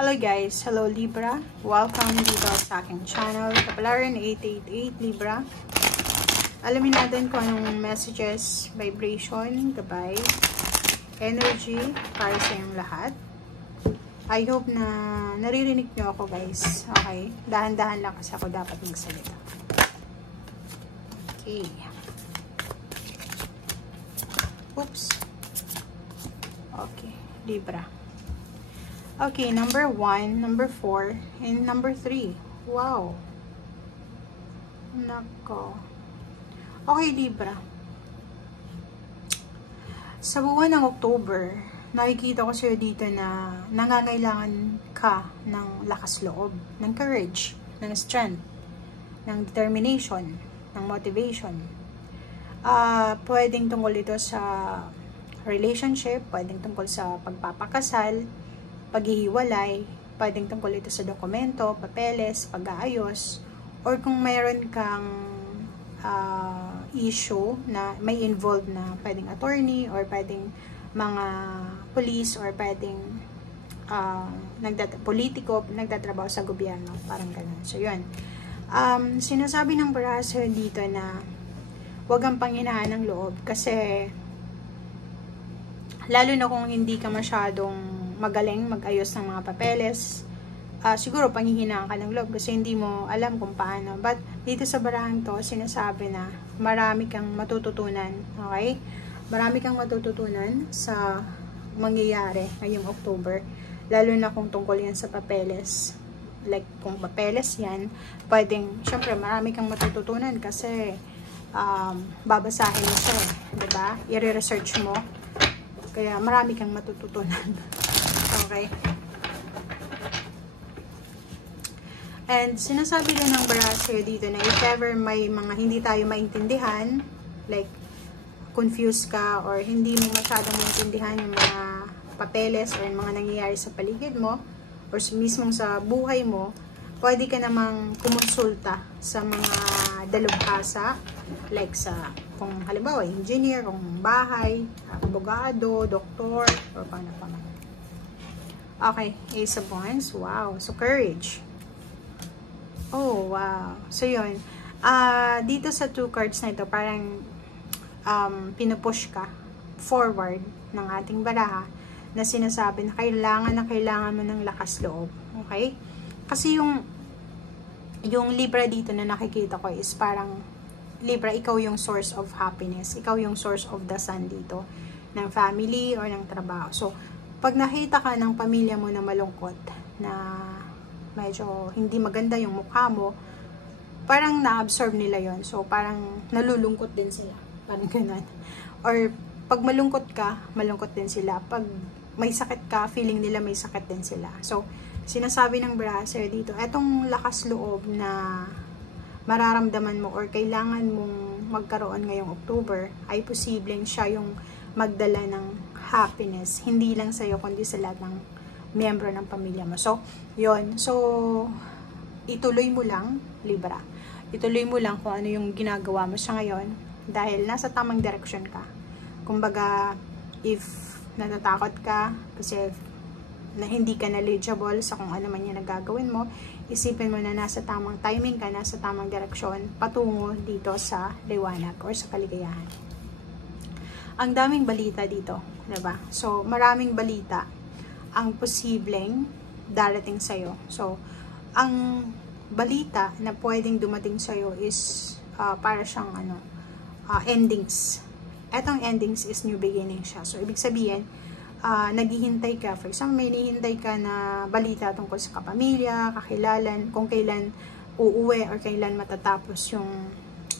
Hello guys, hello Libra. Welcome dito sa aking channel, Kapalaran 888 Libra. Alamin natin kung anong messages, vibration, gabay, energy para sa inyong lahat. I hope na naririnig nyo ako guys. Okay, dahan-dahan lang kasi ako dapat magsalita. Okay. Oops. Okay, Libra. Okay, number 1, number 4, and number 3. Wow. Nako. Okay, Libra. Sa buwan ng October, nakikita ko sa'yo dito na nangangailangan ka ng lakas loob, ng courage, ng strength, ng determination, ng motivation. Pwedeng tungkol ito sa relationship, pwedeng tungkol sa pagpapakasal, paghihiwalay, pwedeng tungkol ito sa dokumento, papeles, pag-aayos, or kung mayroon kang issue na may involved na pwedeng attorney, or pwedeng mga police, or pwedeng politiko, nagtatrabaho sa gobyerno, parang ganun. So, yun. Sinasabi ng baraso dito na huwag ang panghinaan ng loob kasi lalo na kung hindi ka masyadong magaling mag-ayos ng mga papeles, siguro panghihinaan ka ng loob kasi hindi mo alam kung paano. But dito sa barahan to, sinasabi na marami kang matututunan, okay? Marami kang matututunan sa mangyayari ngayong October, lalo na kung tungkol yan sa papeles. Like, kung papeles yan, pwedeng, syempre, marami kang matututunan kasi babasahin mo siya, diba? I-research mo. Kaya marami kang matututunan. Okay. And sinasabi din ng baraso dito na if ever may mga hindi tayo maintindihan, like confused ka or hindi mo masyadong maintindihan yung mga papeles or yung mga nangyayari sa paligid mo or mismong sa buhay mo, pwede ka namang kumonsulta sa mga dalubhasa, like sa kung halimbawa engineer, kung bahay, abogado, doktor, or paano pa man. Okay, Ace of Wands. Wow. So, courage. Oh, wow. So, yun. Dito sa 2 cards na ito, parang pinupush ka forward ng ating baraha na sinasabi na kailangan mo ng lakas loob. Okay? Kasi yung Libra dito na nakikita ko is parang Libra, ikaw yung source of happiness. Ikaw yung source of the sun dito ng family or ng trabaho. So, pag nakita ka ng pamilya mo na malungkot, na medyo hindi maganda yung mukha mo, parang na-absorb nila yon. So, parang nalulungkot din sila. Parang ganun. Or, pag malungkot din sila. Pag may sakit ka, feeling nila may sakit din sila. So, sinasabi ng brasser dito, etong lakas loob na mararamdaman mo or kailangan mong magkaroon ngayong October, ay posibleng siya yung magdala ng happiness, hindi lang sa'yo, kundi sa lahat ng miyembro ng pamilya mo. So, yun. So, ituloy mo lang, Libra. Ituloy mo lang kung ano yung ginagawa mo sa ngayon dahil nasa tamang direksyon ka. Kumbaga, if natatakot ka kasi na hindi ka knowledgeable sa kung ano man yung nagagawin mo, isipin mo na nasa tamang timing ka, nasa tamang direksyon, patungo dito sa liwanag or sa kaligayahan. Ang daming balita dito, diba? So, maraming balita ang posibleng darating sa'yo. So, ang balita na pwedeng dumating sa'yo is para siyang endings. Etong endings is new beginning siya. So, ibig sabihin, naghihintay ka. For example, may hinihintay ka na balita tungkol sa kapamilya, kakilalan, kung kailan uuwi or kailan matatapos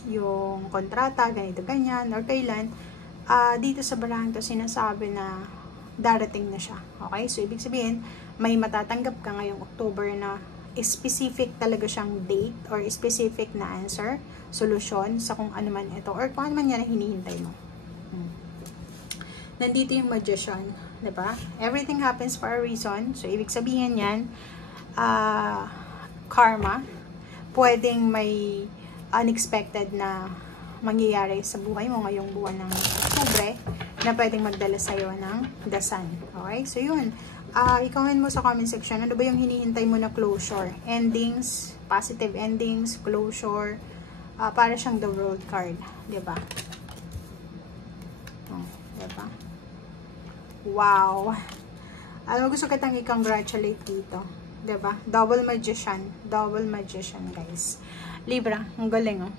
yung kontrata, ganito, ganyan, or kailan, dito sa barahan to sinasabi na darating na siya. Okay? So, ibig sabihin, may matatanggap ka ngayong October na specific talaga siyang date or specific na answer, solusyon sa kung ano man ito or kung ano man yan na hinihintay mo. Nandito yung Magician, diba? Everything happens for a reason. So, ibig sabihin yan, karma, pwedeng may unexpected na mangyayari sa buhay mo ngayong buwan ng Oktubre na pwedeng magdala sa'yo ng the sun. Okay? So, yun. I-comment mo sa comment section, ano ba yung hinihintay mo na closure? Endings, positive endings, closure, para siyang the world card, diba? Diba? Wow! Alam mo, gusto kitang i-congratulate dito. Diba? Double magician, guys. Libra, ang galing, oh.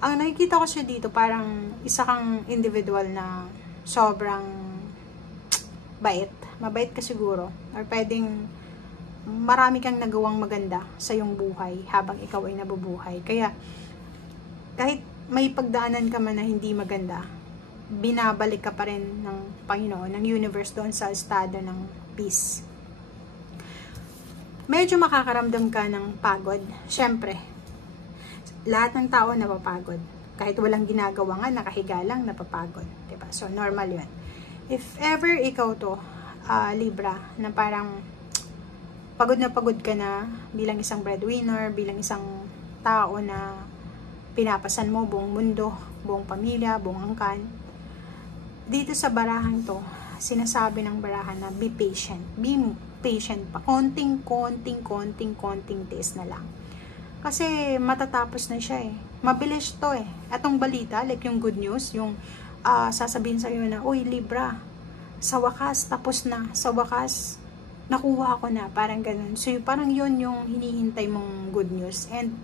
Ang nakikita ko siya dito, parang isa kang individual na sobrang bait. Mabait ka siguro. Or pwedeng marami kang nagawang maganda sa iyong buhay habang ikaw ay nabubuhay. Kaya, kahit may pagdaanan ka man na hindi maganda, binabalik ka pa rin ng Panginoon, ng universe doon sa estado ng peace. Medyo makakaramdam ka ng pagod. Siyempre, lahat ng tao napapagod. Kahit walang ginagawa nga, nakahiga lang, napapagod. Diba? So, normal yun. If ever ikaw to, Libra, na parang pagod ka na bilang isang breadwinner, bilang isang tao na pinapasan mo buong mundo, buong pamilya, buong angkan, dito sa barahan to, sinasabi ng barahan na be patient. Be patient pa. Konting tiis na lang. Kasi matatapos na siya eh. Mabilis to eh. Atong balita, like yung good news, yung sasabihin sa'yo na, uy Libra, sa wakas tapos na. Sa wakas, nakuha ko na. Parang ganun. So parang yun yung hinihintay mong good news. And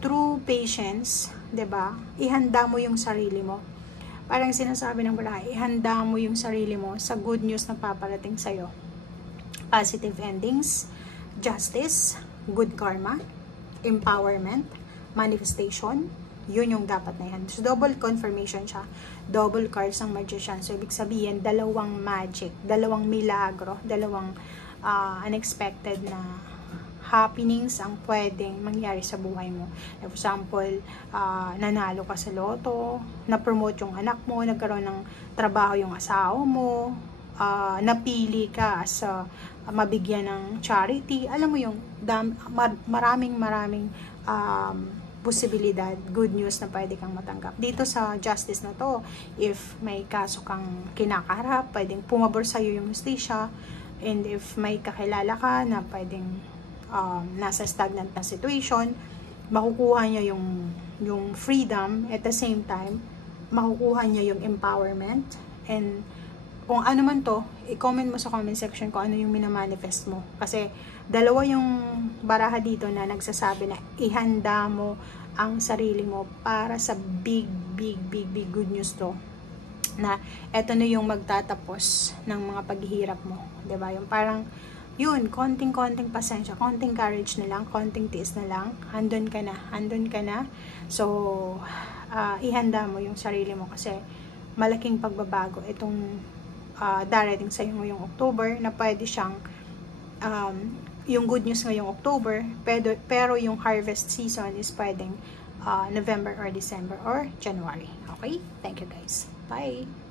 through patience, 'di ba? Ihanda mo yung sarili mo. Parang sinasabi ng baraha, ihanda mo yung sarili mo sa good news na paparating sa'yo. Positive endings, justice, good karma, empowerment, manifestation, yun yung dapat na yan. So, double confirmation siya. Double cards ng magician. So, ibig sabihin, dalawang magic, dalawang milagro, dalawang unexpected na happenings ang pwedeng mangyari sa buhay mo. For example, nanalo ka sa loto, na-promote yung anak mo, nagkaroon ng trabaho yung asawa mo, napili ka sa mabigyan ng charity. Alam mo yung maraming posibilidad, good news na pwede kang matanggap. Dito sa justice na to, if may kaso kang kinakaharap, pwedeng pumabor sa'yo yung justisya, and if may kakilala ka na pwedeng nasa stagnant na situation, makukuha niya yung freedom, at the same time, makukuha niya yung empowerment, and kung ano man to, i-comment mo sa comment section kung ano yung minamanifest mo. Kasi, dalawa yung baraha dito na nagsasabi na ihanda mo ang sarili mo para sa big good news to. Na, eto na yung magtatapos ng mga paghihirap mo. Diba? Yung parang, yun, konting pasensya, konting courage na lang, konting tiis na lang, andun ka na. So, ihanda mo yung sarili mo kasi malaking pagbabago itong darating sa iyo ngayong October, na pwede siyang yung good news ngayong October, pero yung harvest season is pwedeng November or December or January. Okay? Thank you guys. Bye!